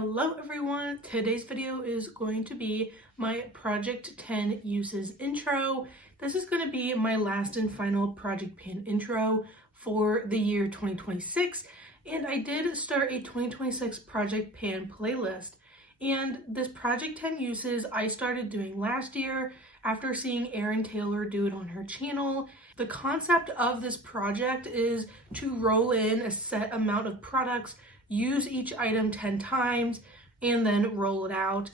Hello everyone! Today's video is going to be my Project 10 uses intro. This is going to be my last and final project pan intro for the year 2026, and I did start a 2026 project pan playlist. And this Project 10 uses I started doing last year after seeing Erin do it on her channel. The concept of this project is to roll in a set amount of products, use each item 10 times, and then roll it out.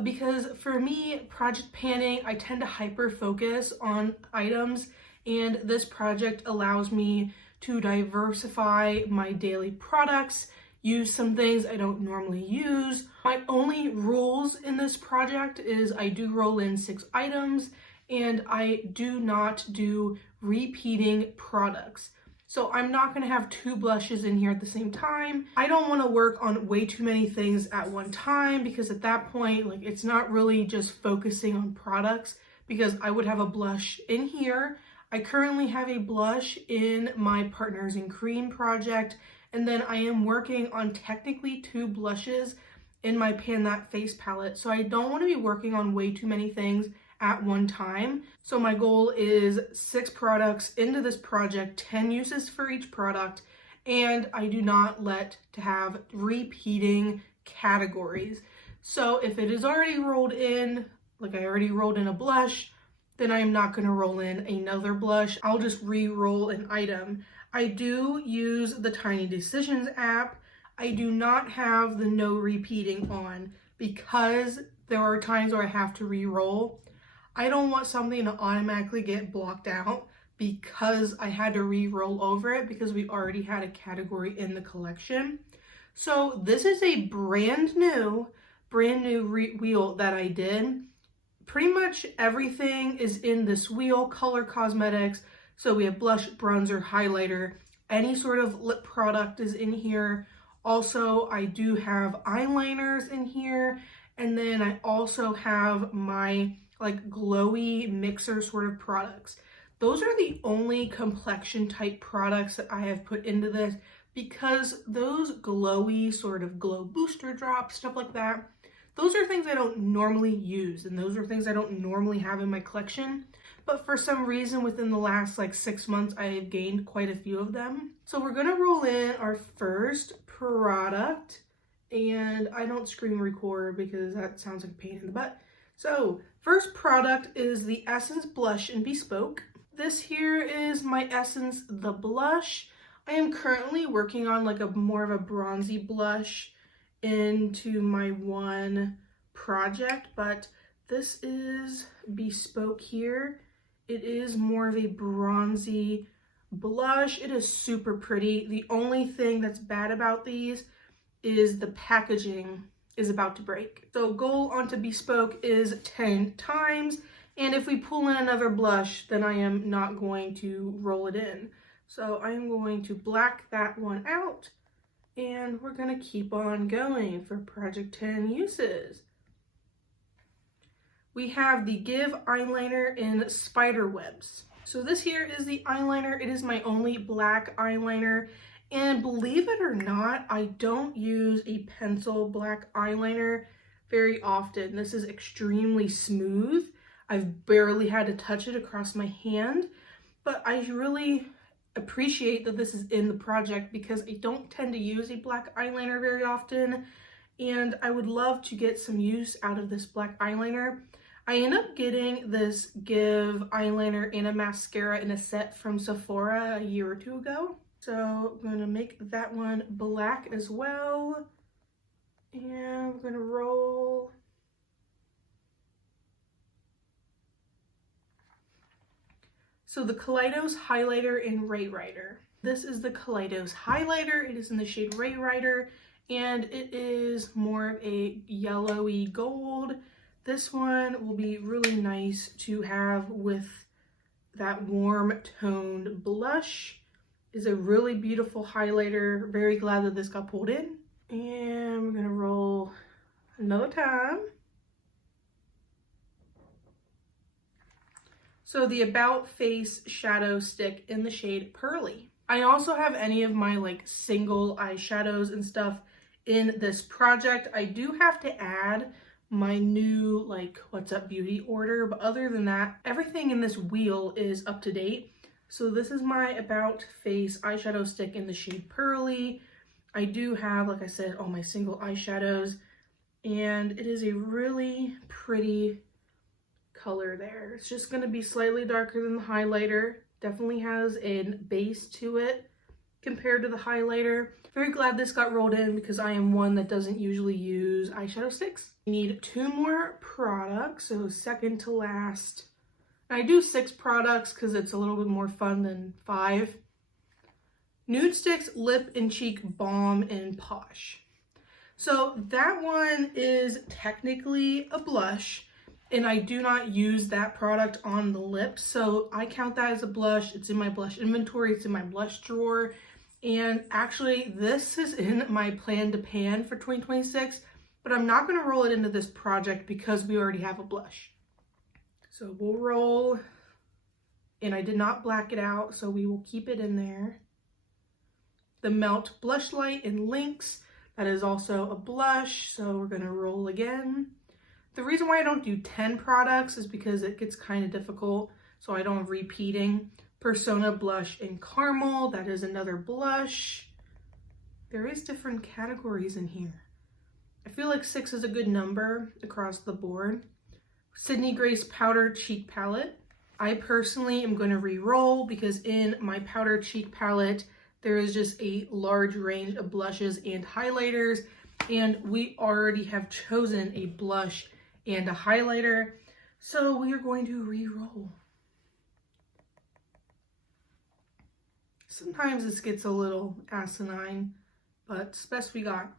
Because for me, project panning, I tend to hyper focus on items, and this project allows me to diversify my daily products, use some things I don't normally use. My only rules in this project is I do roll in 6 items, and I do not do repeating products. So I'm not going to have 2 blushes in here at the same time. I don't want to work on way too many things at one time, because at that point, like, it's not really just focusing on products, because I would have a blush in here. I currently have a blush in my Partners in Cream project, and then I am working on technically 2 blushes in my Pan That Face palette. So I don't want to be working on way too many things at one time. So my goal is 6 products into this project, 10 uses for each product, and I do not let to have repeating categories. So if it is already rolled in, like I already rolled in a blush, then I am not going to roll in another blush. I'll just re-roll an item. I do use the Tiny Decisions app. I do not have the no repeating on, because there are times where I have to re-roll. I don't want something to automatically get blocked out because I had to re-roll over it because we already had a category in the collection. So this is a brand new wheel that I did. Pretty much everything is in this wheel. Color cosmetics. So we have blush, bronzer, highlighter, any sort of lip product is in here. Also, I do have eyeliners in here. And then I also have my like glowy mixer sort of products. Those are the only complexion type products that I have put into this, because those glowy sort of glow booster drops, stuff like that, those are things I don't normally use, and those are things I don't normally have in my collection. But for some reason within the last like 6 months, I have gained quite a few of them. So we're gonna roll in our first product, and I don't screen record because that sounds like a pain in the butt. So first product is the Essence Blush in Bespoke. This here is my Essence the Blush. I am currently working on like a more of a bronzy blush into my one project, but this is Bespoke here. It is more of a bronzy blush. It is super pretty. The only thing that's bad about these is the packaging is about to break. So goal onto Bespoke is 10 times, and if we pull in another blush, then I am not going to roll it in. So I am going to black that one out, and we're gonna keep on going for Project 10 uses. We have the Give eyeliner in Spiderwebs. So this here is the eyeliner. It is my only black eyeliner. And believe it or not, I don't use a pencil black eyeliner very often. This is extremely smooth. I've barely had to touch it across my hand, but I really appreciate that this is in the project because I don't tend to use a black eyeliner very often, and I would love to get some use out of this black eyeliner. I ended up getting this Give eyeliner and a mascara in a set from Sephora a year or 2 ago. So I'm going to make that one black as well. And we're going to roll. So the Kaleidos highlighter in Ray Rider. This is the Kaleidos highlighter. It is in the shade Ray Rider, and it is more of a yellowy gold. This one will be really nice to have with that warm toned blush. Is a really beautiful highlighter. Very glad that this got pulled in. And we're gonna roll another time. So the About Face shadow stick in the shade Pearly. I also have any of my like single eyeshadows and stuff in this project. I do have to add my new like What's Up Beauty order, but other than that, everything in this wheel is up to date. So this is my About Face eyeshadow stick in the shade Pearly. I do have, like I said, all my single eyeshadows, and it is a really pretty color there. It's just going to be slightly darker than the highlighter. Definitely has a base to it compared to the highlighter. Very glad this got rolled in because I am one that doesn't usually use eyeshadow sticks. We need 2 more products, so second to last. I do 6 products because it's a little bit more fun than 5. Nude Sticks Lip and Cheek Balm in Posh. So that one is technically a blush, and I do not use that product on the lips, so I count that as a blush. It's in my blush inventory, it's in my blush drawer. And actually, this is in my plan to pan for 2026, but I'm not going to roll it into this project because we already have a blush. So we'll roll, and I did not black it out, so we will keep it in there. The Melt Blush Light in Lynx, that is also a blush, so we're going to roll again. The reason why I don't do 10 products is because it gets kind of difficult, so I don't have repeating. Persona Blush in Caramel, that is another blush. There is different categories in here. I feel like 6 is a good number across the board. Sydney Grace Powder Cheek Palette. I personally am going to re-roll because in my powder cheek palette, there is just a large range of blushes and highlighters, and we already have chosen a blush and a highlighter, so we are going to re-roll. Sometimes this gets a little asinine, but it's best we got.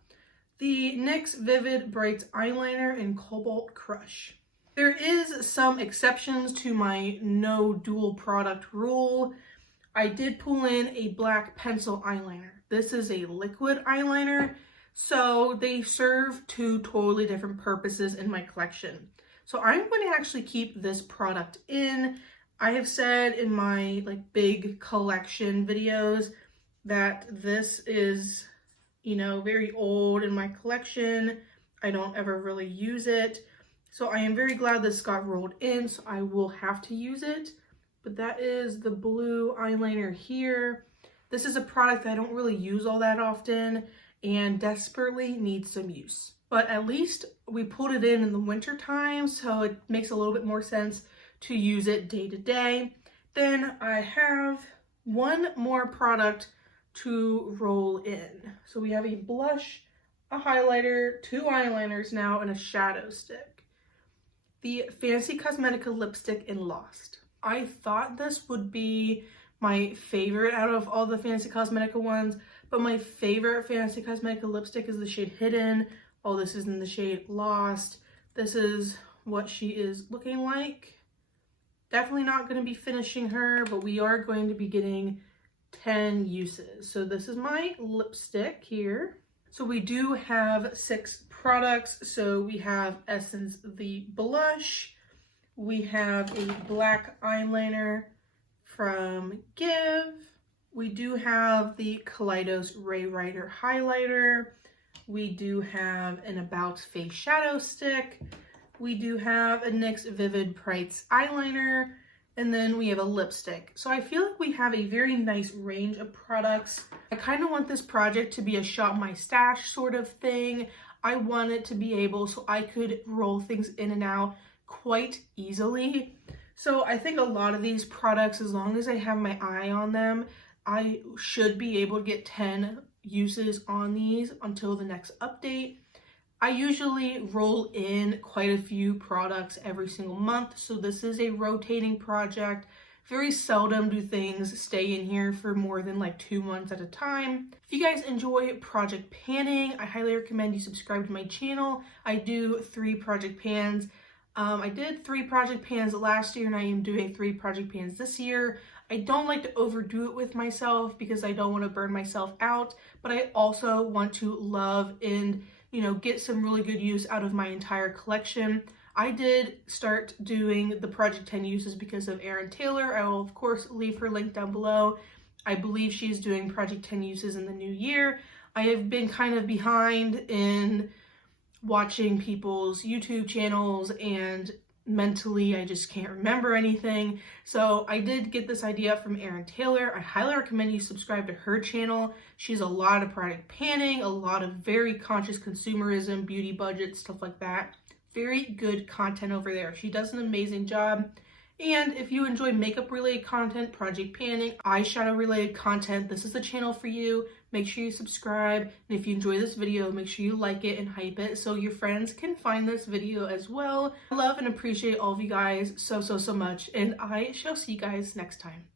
The NYX Vivid Brights Eyeliner in Cobalt Crush. There is some exceptions to my no dual product rule. I did pull in a black pencil eyeliner. This is a liquid eyeliner, so they serve 2 totally different purposes in my collection. So I'm going to actually keep this product in. I have said in my big collection videos that this is, very old in my collection. I don't ever really use it. So I am very glad this got rolled in, so I will have to use it. But that is the blue eyeliner here. This is a product that I don't really use all that often and desperately needs some use. But at least we pulled it in the winter time, so it makes a little bit more sense to use it day to day. Then I have 1 more product to roll in. So we have a blush, a highlighter, 2 eyeliners now, and a shadow stick. The Fancy Cosmetica lipstick in Lost. I thought this would be my favorite out of all the Fancy Cosmetica ones, but my favorite Fancy Cosmetica lipstick is the shade Hidden. Oh, this is in the shade Lost. This is what she is looking like. Definitely not going to be finishing her, but we are going to be getting 10 uses. So this is my lipstick here. So we do have 6 products. So we have Essence the blush. We have a black eyeliner from Give. We do have the Kaleidos Ray Rider highlighter. We do have an About Face shadow stick. We do have a NYX Vivid Brights eyeliner, and then we have a lipstick. So I feel like we have a very nice range of products. I kind of want this project to be a shop my stash sort of thing. I want it to be able so I could roll things in and out quite easily. So I think a lot of these products, as long as I have my eye on them, I should be able to get 10 uses on these until the next update. I usually roll in quite a few products every single month, so this is a rotating project. Very seldom do things stay in here for more than 2 months at a time. If you guys enjoy project panning, I highly recommend you subscribe to my channel. I do 3 project pans. I did 3 project pans last year, and I am doing 3 project pans this year. I don't like to overdo it with myself because I don't want to burn myself out, but I also want to love and get some really good use out of my entire collection. I did start doing the Project 10 uses because of Erin Taylor. I will of course leave her link down below. I believe she's doing Project 10 uses in the new year. I have been kind of behind in watching people's YouTube channels, and mentally I just can't remember anything. So I did get this idea from Erin Taylor. I highly recommend you subscribe to her channel. She has a lot of product panning, a lot of very conscious consumerism, beauty budget, stuff like that. Very good content over there. She does an amazing job. And if you enjoy makeup related content, project panning, eyeshadow related content, this is the channel for you. Make sure you subscribe. And if you enjoy this video, make sure you like it and hype it so your friends can find this video as well. I love and appreciate all of you guys so much. And I shall see you guys next time.